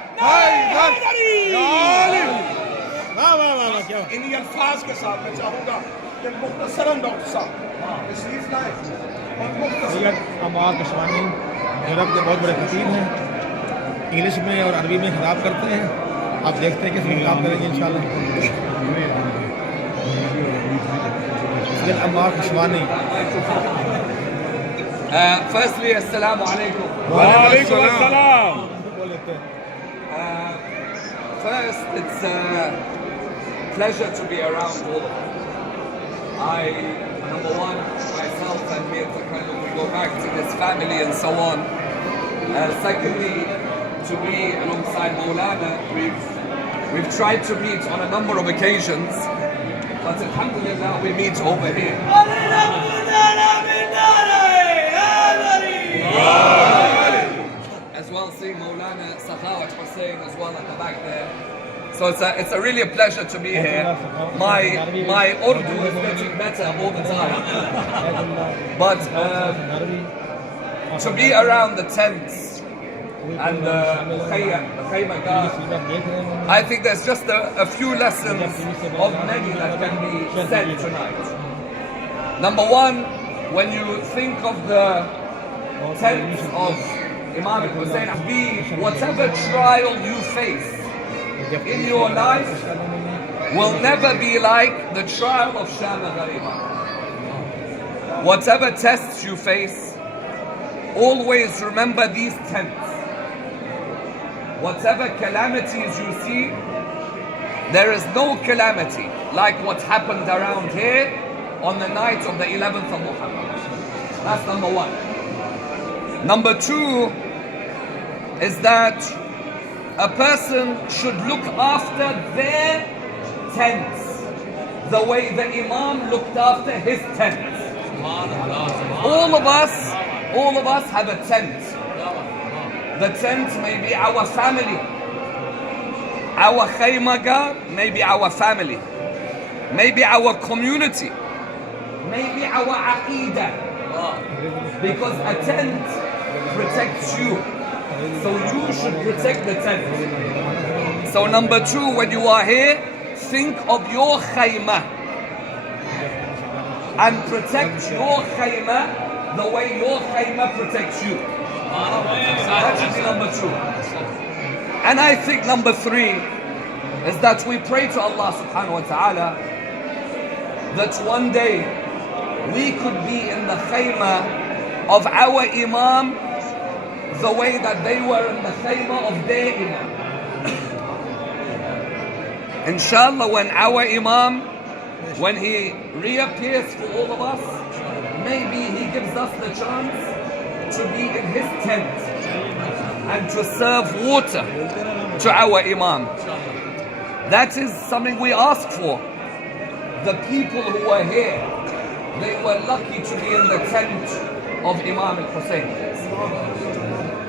انہی الفاظ کے ساتھ میں چاہوں گا کہ مختصراً ڈاکٹر صاحب تشریف لائیں اور مختصراً عمار کشوانی یورپ کے بہت بڑے خطیب ہیں، انگلش میں اور عربی میں خطاب کرتے ہیں. آپ دیکھتے ہیں کہ اس میں خطاب کریں گے انشاءاللہ. Ammar کشوانی. Firstly, Assalamu alaikum. Wa alaikum assalam. First, it's a pleasure to be around all of you. Number one, myself and me and Takalum, we go back to this family and so on. Secondly, to be alongside Maulana, we've tried to meet on a number of occasions, but alhamdulillah we meet over here. As well, seeing Maulana Sakhawat Hussain as well at the back there. So it's a really a pleasure to be here. My Urdu is getting better all the time. But to be around the tents and the Khayma, I think there's just a few lessons of many that can be said tonight. Number one, when you think of the tents of Imam Hussain, be whatever trial you face in your life will never be like the trial of Shama Ghariba. Whatever tests you face, always remember these tents. Whatever calamities you see, there is no calamity like what happened around here on the night of the 11th of Muharram. That's number one. Number two is that a person should look after their tents the way the Imam looked after his tents. All of us have a tent. The tent may be our family. Our khaymagar may be our family. Maybe our community. Maybe our aqidah. Because a tent protects you. So you should protect the tent. So number two, when you are here, think of your khayma and protect your khayma the way your khayma protects you. That should be number two. And I think number three is that we pray to Allah subhanahu wa ta'ala that one day we could be in the khayma of our Imam the way that they were in the khayma of their Imam. Inshallah, when our Imam, when he reappears for all of us, maybe he gives us the chance to be in his tent and to serve water to our Imam. That is something we ask for. The people who were here, they were lucky to be in the tent of Imam al-Hussein.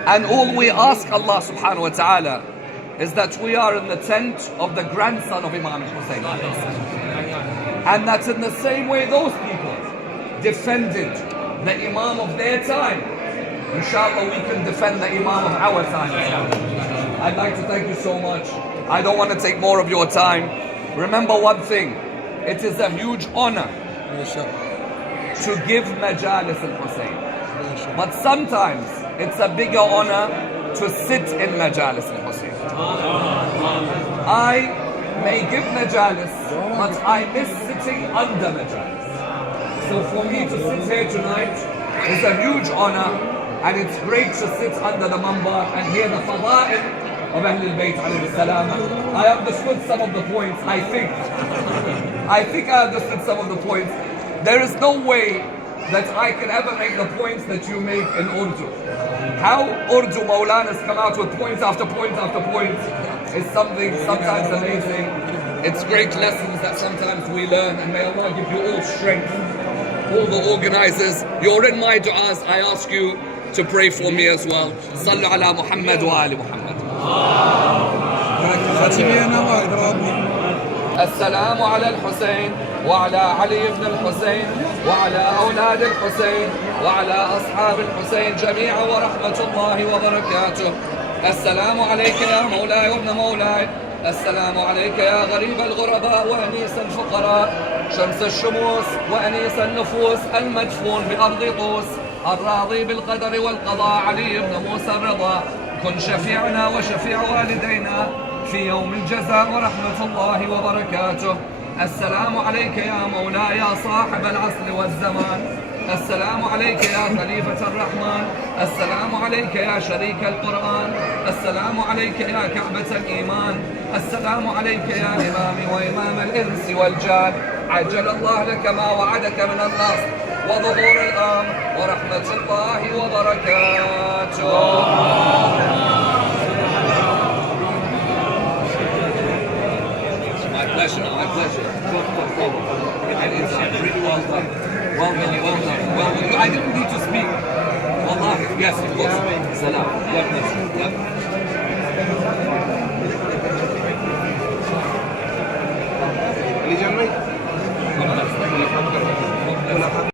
And all we ask Allah subhanahu wa ta'ala is that we are in the tent of the grandson of Imam Hussein. And that in the same way those people defended the Imam of their time, inshallah we can defend the Imam of our time. I'd like to thank you so much. I don't want to take more of your time. Remember one thing, it is a huge honor to give Majalis al-Hussein. But sometimes it's a bigger honor to sit in Majalis al-Hussein. I may give Majalis, but I miss sitting under Majalis. So for me to sit here tonight is a huge honor, and it's great to sit under the Mambar and hear the Fada'il of Ahl al-Bayt alayhi salam. I understood some of the points, I think I understood some of the points. There is no way that I can ever make the points that you make in Urdu. How Urdu Maulanas come out with points after points after points is something sometimes amazing. It's great lessons that sometimes we learn, and may Allah give you all strength. All the organizers, you're in my du'as, I ask you to pray for me as well. Sallu ala Muhammad wa ali Muhammad. السلام على الحسين وعلى علي بن الحسين وعلى أولاد الحسين وعلى أصحاب الحسين جميعا ورحمة الله وبركاته. السلام عليك يا مولاي وابن مولاي. السلام عليك يا غريب الغرباء وأنيس الفقراء، شمس الشموس وأنيس النفوس، المدفون بأرض طوس، الراضي بالقدر والقضاء، علي بن موسى الرضا. كن شفيعنا وشفيع والدينا في يوم الجزاء ورحمة الله وبركاته. السلام عليك يا مولاي يا صاحب العصر والزمان. السلام عليك يا خليفة الرحمن. السلام عليك يا شريك القرآن. السلام عليك يا كعبة الإيمان. السلام عليك يا إمامي وإمام الإنس والجان. عجل الله لك ما وعدك من النصر وظهور الأمر ورحمة الله وبركاته. My pleasure. Really well done. Well done. I didn't need to speak. Wallahi, yes, of course. Salam. God bless you.